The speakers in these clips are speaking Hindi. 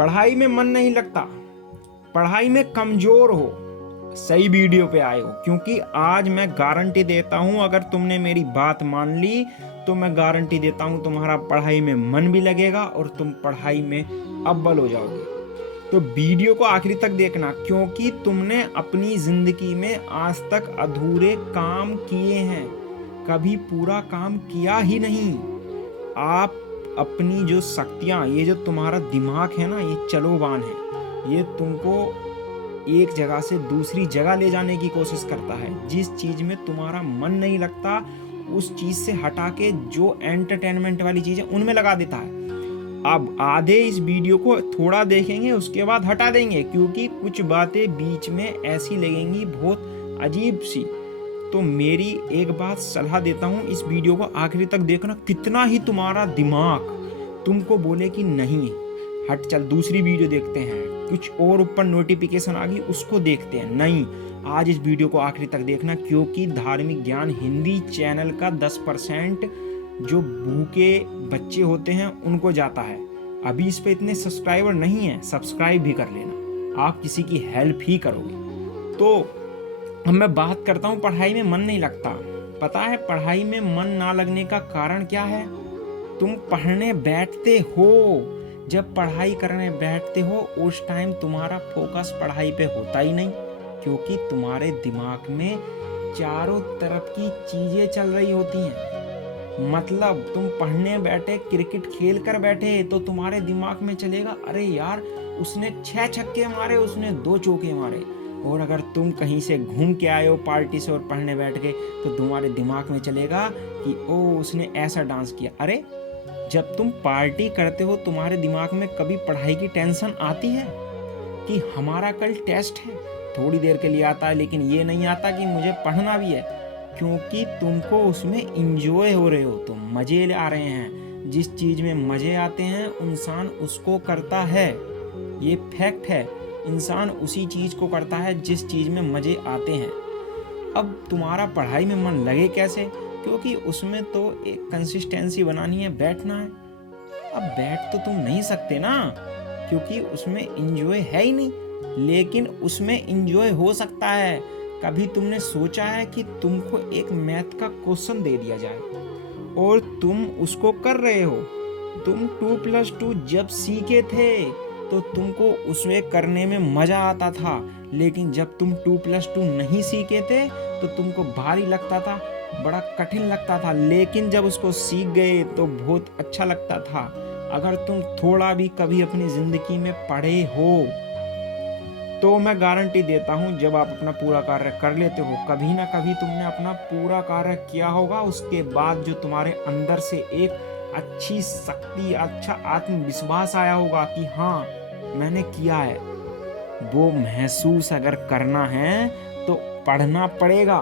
पढ़ाई में मन नहीं लगता, पढ़ाई में कमजोर हो, सही वीडियो पे आए हो। क्योंकि आज मैं गारंटी देता हूं, अगर तुमने मेरी बात मान ली तो मैं गारंटी देता हूं तुम्हारा पढ़ाई में मन भी लगेगा और तुम पढ़ाई में अव्वल हो जाओगे। तो वीडियो को आखिरी तक देखना, क्योंकि तुमने अपनी जिंदगी में आज तक अधूरे काम किए हैं, कभी पूरा काम किया ही नहीं। आप अपनी जो शक्तियाँ, ये जो तुम्हारा दिमाग है ना, ये चलोबान है, ये तुमको एक जगह से दूसरी जगह ले जाने की कोशिश करता है। जिस चीज़ में तुम्हारा मन नहीं लगता उस चीज़ से हटा के जो एंटरटेनमेंट वाली चीज़ें उनमें लगा देता है। अब आधे इस वीडियो को थोड़ा देखेंगे, उसके बाद हटा देंगे, क्योंकि कुछ बातें बीच में ऐसी लगेंगी बहुत अजीब सी। तो मेरी एक बात सलाह देता हूँ, इस वीडियो को आखिरी तक देखना। कितना ही तुम्हारा दिमाग तुमको बोले कि नहीं हट चल दूसरी वीडियो देखते हैं, कुछ और ऊपर नोटिफिकेशन आ गई उसको देखते हैं, नहीं, आज इस वीडियो को आखिरी तक देखना। क्योंकि धार्मिक ज्ञान हिंदी चैनल का 10% जो भूखे बच्चे होते हैं उनको जाता है। अभी इस पे इतने सब्सक्राइबर नहीं है, सब्सक्राइब भी कर लेना, आप किसी की हेल्प ही करोगे। तो अब मैं बात करता हूँ, पढ़ाई में मन नहीं लगता। पता है पढ़ाई में मन ना लगने का कारण क्या है? तुम पढ़ने बैठते हो, जब पढ़ाई करने बैठते हो उस टाइम तुम्हारा फोकस पढ़ाई पे होता ही नहीं, क्योंकि तुम्हारे दिमाग में चारों तरफ की चीजें चल रही होती हैं। मतलब तुम पढ़ने बैठे, क्रिकेट खेल कर बैठे तो तुम्हारे दिमाग में चलेगा, अरे यार उसने 6 छक्के मारे, उसने 2 चौके मारे। और अगर तुम कहीं से घूम के आए हो पार्टी से और पढ़ने बैठ गए तो तुम्हारे दिमाग में चलेगा कि ओ उसने ऐसा डांस किया। अरे जब तुम पार्टी करते हो तुम्हारे दिमाग में कभी पढ़ाई की टेंशन आती है कि हमारा कल टेस्ट है? थोड़ी देर के लिए आता है, लेकिन ये नहीं आता कि मुझे पढ़ना भी है, क्योंकि तुमको उसमें इंजॉय हो रहे हो, तुम मजे आ रहे हैं। जिस चीज में मजे आते हैं इंसान उसको करता है, ये फैक्ट है। इंसान उसी चीज को करता है जिस चीज में मजे आते हैं। अब तुम्हारा पढ़ाई में मन लगे कैसे? क्योंकि उसमें तो एक कंसिस्टेंसी बनानी है, बैठना है। अब बैठ तो तुम नहीं सकते ना, क्योंकि उसमें इंजॉय है ही नहीं, लेकिन उसमें इंजॉय हो सकता है। कभी तुमने सोचा है कि तुमको एक मैथ का क्वेश्चन दे दिया जाए और तुम उसको कर रहे हो? तुम 2+2 जब सीखे थे तो तुमको उसमें करने में मजा आता था, लेकिन जब तुम 2+2 नहीं सीखे थे तो तुमको भारी लगता था, बड़ा कठिन लगता था। लेकिन जब उसको सीख गए तो बहुत अच्छा लगता था। अगर तुम थोड़ा भी कभी अपनी जिंदगी में पढ़े हो तो मैं गारंटी देता हूँ, जब आप अपना पूरा कार्य कर लेते हो, कभी ना कभी तुमने अपना पूरा कार्य किया होगा, उसके बाद जो तुम्हारे अंदर से एक अच्छी शक्ति, अच्छा आत्मविश्वास आया होगा कि हाँ मैंने किया है। वो महसूस अगर करना है तो पढ़ना पड़ेगा।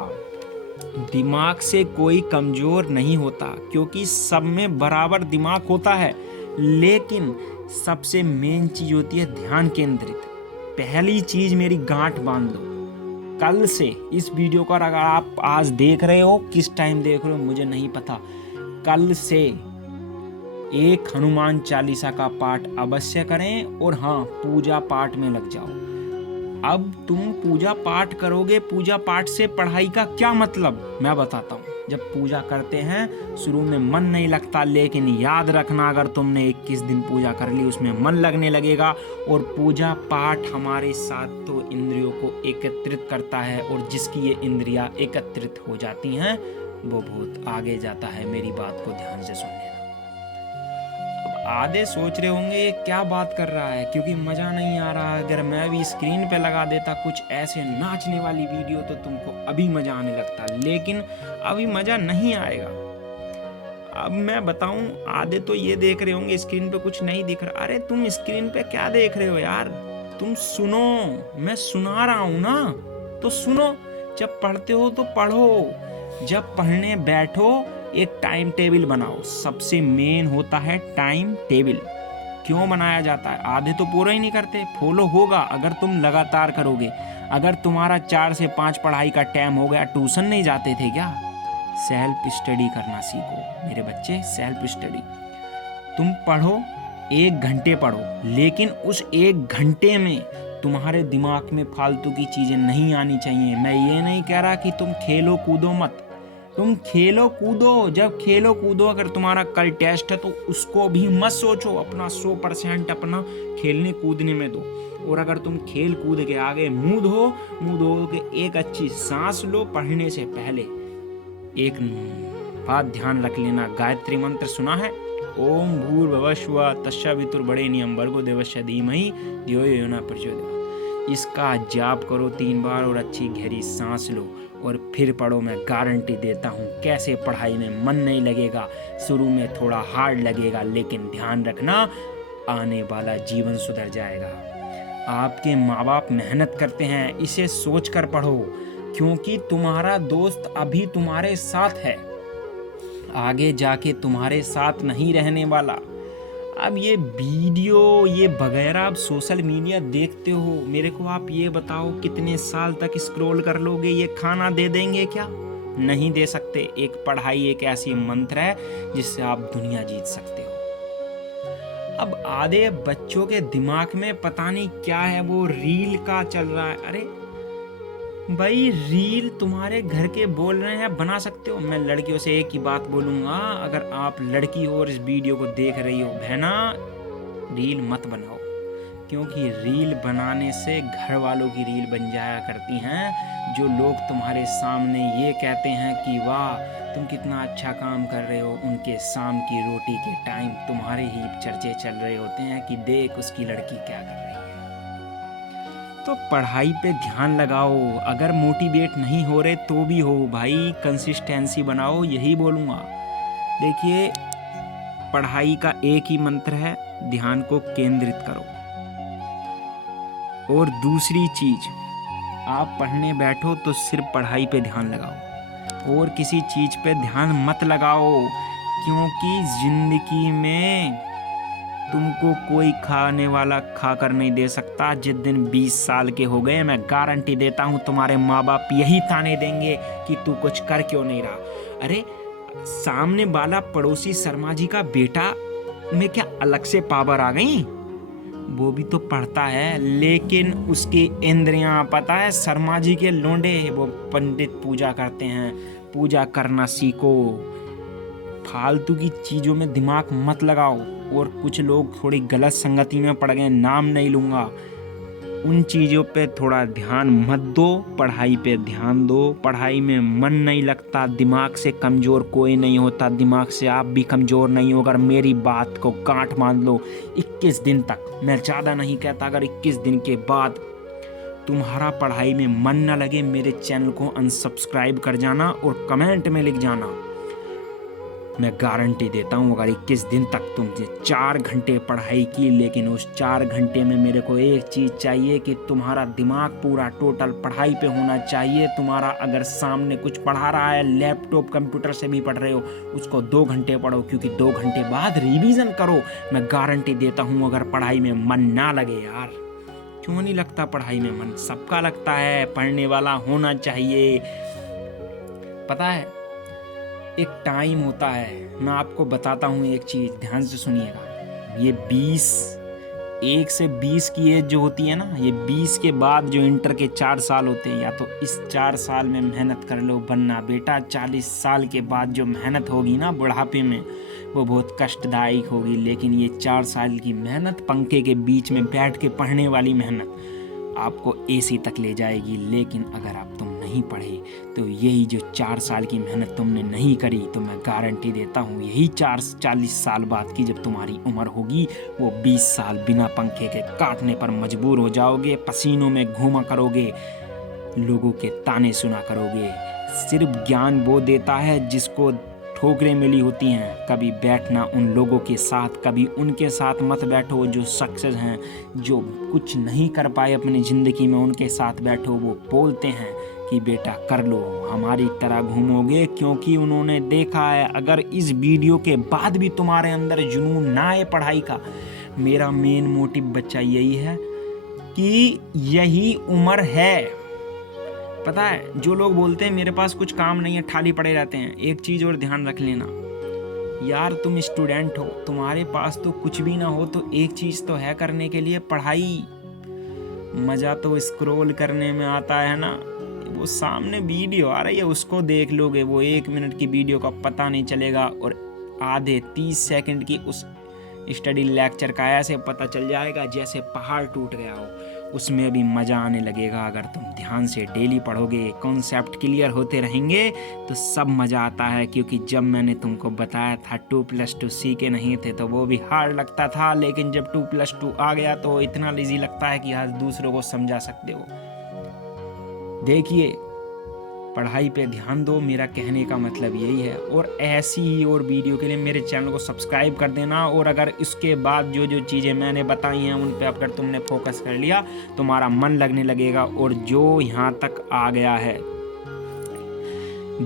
दिमाग से कोई कमजोर नहीं होता, क्योंकि सब में बराबर दिमाग होता है, लेकिन सबसे मेन चीज होती है ध्यान केंद्रित। पहली चीज मेरी गांठ बांध लो, कल से इस वीडियो को अगर आप आज देख रहे हो, किस टाइम देख रहे हो मुझे नहीं पता, कल से एक हनुमान चालीसा का पाठ अवश्य करें और हाँ पूजा पाठ में लग जाओ। अब तुम पूजा पाठ करोगे, पूजा पाठ से पढ़ाई का क्या मतलब मैं बताता हूँ। जब पूजा करते हैं शुरू में मन नहीं लगता, लेकिन याद रखना अगर तुमने 21 दिन पूजा कर ली उसमें मन लगने लगेगा। और पूजा पाठ हमारे 7 इंद्रियों को एकत्रित करता है, और जिसकी ये इंद्रियां एकत्रित हो जाती हैं वो बहुत आगे जाता है। मेरी बात को ध्यान से सुन लेना। आधे सोच रहे होंगे ये क्या बात कर रहा है, क्योंकि मज़ा नहीं आ रहा। अगर मैं भी स्क्रीन पे लगा देता कुछ ऐसे नाचने वाली वीडियो तो तुमको अभी मज़ा आने लगता, लेकिन अभी मज़ा नहीं आएगा। अब मैं बताऊं, आधे तो ये देख रहे होंगे स्क्रीन पे कुछ नहीं दिख रहा। अरे तुम स्क्रीन पे क्या देख रहे हो यार, तुम सुनो, मैं सुना रहा हूँ ना, तो सुनो। जब पढ़ते हो तो पढ़ो, जब पढ़ने बैठो एक टाइम टेबल बनाओ। सबसे मेन होता है टाइम टेबल। क्यों बनाया जाता है? आधे तो पूरा ही नहीं करते। फॉलो होगा अगर तुम लगातार करोगे। अगर तुम्हारा 4 से 5 पढ़ाई का टाइम हो गया, ट्यूशन नहीं जाते थे क्या? सेल्फ स्टडी करना सीखो मेरे बच्चे, सेल्फ स्टडी। तुम पढ़ो 1 घंटे पढ़ो, लेकिन उस 1 घंटे में तुम्हारे दिमाग में फालतू की चीज़ें नहीं आनी चाहिए। मैं ये नहीं कह रहा कि तुम खेलो कूदो मत, तुम खेलो कूदो, जब खेलो कूदो, अगर तुम्हारा कल टेस्ट है तो उसको भी मत सोचो, अपना 100% अपना खेलने कूदने में दो। और अगर तुम खेल कूद के आगे मुंह धो के एक अच्छी सांस लो पढ़ने से पहले। एक बात ध्यान रख लेना, गायत्री मंत्र सुना है? ओम भूर्भुवः स्वः तत्सवितुर्वरेण्यं भर्गो देवस्य धीमहि धियो यो न प्रचोदयात्। इसका जाप करो 3 बार और अच्छी गहरी सांस लो और फिर पढ़ो। मैं गारंटी देता हूँ कैसे पढ़ाई में मन नहीं लगेगा, शुरू में थोड़ा हार्ड लगेगा, लेकिन ध्यान रखना आने वाला जीवन सुधर जाएगा। आपके माँ बाप मेहनत करते हैं, इसे सोच कर पढ़ो, क्योंकि तुम्हारा दोस्त अभी तुम्हारे साथ है, आगे जाके तुम्हारे साथ नहीं रहने वाला। अब ये वीडियो ये वगैरह आप सोशल मीडिया देखते हो, मेरे को आप ये बताओ कितने साल तक स्क्रॉल कर लोगे? ये खाना दे देंगे क्या? नहीं दे सकते। एक पढ़ाई एक ऐसी मंत्र है जिससे आप दुनिया जीत सकते हो। अब आधे बच्चों के दिमाग में पता नहीं क्या है, वो रील का चल रहा है। अरे भाई, रील तुम्हारे घर के बोल रहे हैं, बना सकते हो। मैं लड़कियों से एक ही बात बोलूँगा, अगर आप लड़की हो और इस वीडियो को देख रही हो, बहना रील मत बनाओ, क्योंकि रील बनाने से घर वालों की रील बन जाया करती हैं। जो लोग तुम्हारे सामने ये कहते हैं कि वाह तुम कितना अच्छा काम कर रहे हो, उनके शाम की रोटी के टाइम तुम्हारे ही चर्चे चल रहे होते हैं कि देख उसकी लड़की क्या कर रही है। तो पढ़ाई पे ध्यान लगाओ, अगर मोटिवेट नहीं हो रहे तो भी हो भाई, कंसिस्टेंसी बनाओ, यही बोलूँगा। देखिए, पढ़ाई का एक ही मंत्र है, ध्यान को केंद्रित करो। और दूसरी चीज, आप पढ़ने बैठो तो सिर्फ पढ़ाई पे ध्यान लगाओ और किसी चीज पे ध्यान मत लगाओ, क्योंकि जिंदगी में तुमको कोई खाने वाला खा कर नहीं दे सकता। जिस दिन 20 साल के हो गए, मैं गारंटी देता हूँ तुम्हारे माँ बाप यही ताने देंगे कि तू कुछ कर क्यों नहीं रहा। अरे सामने वाला पड़ोसी शर्मा जी का बेटा में क्या अलग से पावर आ गई? वो भी तो पढ़ता है, लेकिन उसकी इंद्रियां, पता है शर्मा जी के लोंडे, वो पंडित पूजा करते हैं। पूजा करना सीखो, फालतू की चीज़ों में दिमाग मत लगाओ। और कुछ लोग थोड़ी गलत संगति में पड़ गए, नाम नहीं लूँगा, उन चीज़ों पे थोड़ा ध्यान मत दो, पढ़ाई पे ध्यान दो। पढ़ाई में मन नहीं लगता, दिमाग से कमज़ोर कोई नहीं होता, दिमाग से आप भी कमज़ोर नहीं हो। अगर मेरी बात को गांठ मान लो, 21 दिन तक, मैं ज़्यादा नहीं कहता, अगर 21 दिन के बाद तुम्हारा पढ़ाई में मन न लगे, मेरे चैनल को अनसब्सक्राइब कर जाना और कमेंट में लिख जाना। मैं गारंटी देता हूँ, अगर 21 दिन तक तुमने 4 घंटे पढ़ाई की, लेकिन उस 4 घंटे में मेरे को एक चीज़ चाहिए कि तुम्हारा दिमाग पूरा टोटल पढ़ाई पे होना चाहिए। तुम्हारा अगर सामने कुछ पढ़ा रहा है, लैपटॉप कंप्यूटर से भी पढ़ रहे हो, उसको 2 घंटे पढ़ो, क्योंकि 2 घंटे बाद रिवीजन करो। मैं गारंटी देता हूँ, अगर पढ़ाई में मन ना लगे, यार क्यों नहीं लगता पढ़ाई में मन? सबका लगता है, पढ़ने वाला होना चाहिए। पता है, एक टाइम होता है, मैं आपको बताता हूँ एक चीज़, ध्यान से सुनिएगा। ये 1 से 20 की एज जो होती है ना, ये 20 के बाद जो इंटर के 4 साल होते हैं, या तो इस 4 साल में मेहनत कर लो, वरना बेटा 40 साल के बाद जो मेहनत होगी ना बुढ़ापे में, वो बहुत कष्टदायक होगी। लेकिन ये 4 साल की मेहनत, पंखे के बीच में बैठ के पढ़ने वाली मेहनत, आपको एसी तक ले जाएगी। लेकिन अगर आप तुम नहीं पढ़े तो यही जो 4 साल की मेहनत तुमने नहीं करी, तो मैं गारंटी देता हूँ यही 40 साल बाद की जब तुम्हारी उम्र होगी, वो 20 साल बिना पंखे के काटने पर मजबूर हो जाओगे, पसीनों में घूमा करोगे, लोगों के ताने सुना करोगे। सिर्फ ज्ञान वो देता है जिसको ठोकरें मिली होती हैं। कभी बैठना उन लोगों के साथ, कभी उनके साथ मत बैठो जो सक्सेस हैं, जो कुछ नहीं कर पाए अपनी ज़िंदगी में, उनके साथ बैठो। वो बोलते हैं कि बेटा कर लो, हमारी तरह घूमोगे, क्योंकि उन्होंने देखा है। अगर इस वीडियो के बाद भी तुम्हारे अंदर जुनून ना आए पढ़ाई का, मेरा मेन मोटिव बच्चा यही है कि यही उम्र है। पता है, जो लोग बोलते हैं मेरे पास कुछ काम नहीं है, खाली पड़े रहते हैं, एक चीज़ और ध्यान रख लेना, यार तुम स्टूडेंट हो, तुम्हारे पास तो कुछ भी ना हो तो एक चीज़ तो है करने के लिए, पढ़ाई। मज़ा तो स्क्रॉल करने में आता है ना, वो सामने वीडियो आ रही है उसको देख लोगे, वो 1 मिनट की वीडियो का पता नहीं चलेगा, और आधे 30 सेकंड की उस स्टडी लेक्चर का ऐसे पता चल जाएगा जैसे पहाड़ टूट गया हो। उसमें भी मज़ा आने लगेगा अगर तुम ध्यान से डेली पढ़ोगे, कॉन्सेप्ट क्लियर होते रहेंगे तो सब मज़ा आता है। क्योंकि जब मैंने तुमको बताया था 2+2 सी के नहीं थे तो वो भी हार्ड लगता था, लेकिन जब 2+2 आ गया तो इतना ईजी लगता है कि आज दूसरों को समझा सकते हो। देखिए, पढ़ाई पे ध्यान दो, मेरा कहने का मतलब यही है। और ऐसी ही और वीडियो के लिए मेरे चैनल को सब्सक्राइब कर देना। और अगर इसके बाद जो जो चीज़ें मैंने बताई हैं उन पे अगर तुमने फोकस कर लिया तुम्हारा मन लगने लगेगा। और जो यहाँ तक आ गया है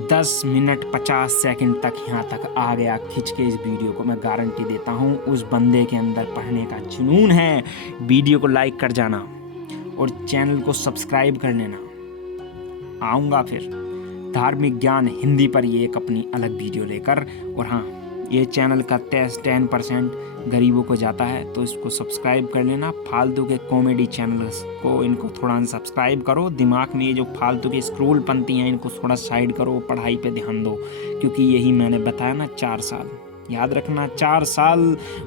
10 मिनट 50 सेकंड तक यहाँ तक आ गया खिंच के इस वीडियो को, मैं गारंटी देता हूँ उस बंदे के अंदर पढ़ने का जुनून है। वीडियो को लाइक कर जाना और चैनल को सब्सक्राइब कर लेना। आऊँगा फिर धार्मिक ज्ञान हिंदी पर ये एक अपनी अलग वीडियो लेकर। और हाँ, ये चैनल का 10% गरीबों को जाता है तो इसको सब्सक्राइब कर लेना। फालतू के कॉमेडी चैनल्स को इनको थोड़ा सब्सक्राइब करो, दिमाग में ये जो फालतू के स्क्रोल पंती हैं इनको थोड़ा साइड करो, पढ़ाई पे ध्यान दो। क्योंकि यही मैंने बताया ना, 4 साल याद रखना, 4 साल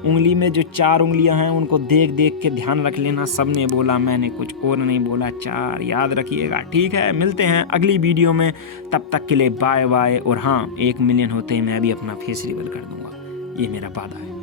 उंगली में जो 4 उंगलियां हैं उनको देख देख के ध्यान रख लेना। सबने बोला, मैंने कुछ और नहीं बोला, 4 याद रखिएगा। ठीक है, मिलते हैं अगली वीडियो में, तब तक के लिए बाय बाय। और हाँ, 1 मिलियन होते ही मैं भी अपना फेस रिवील कर दूंगा, ये मेरा वादा है।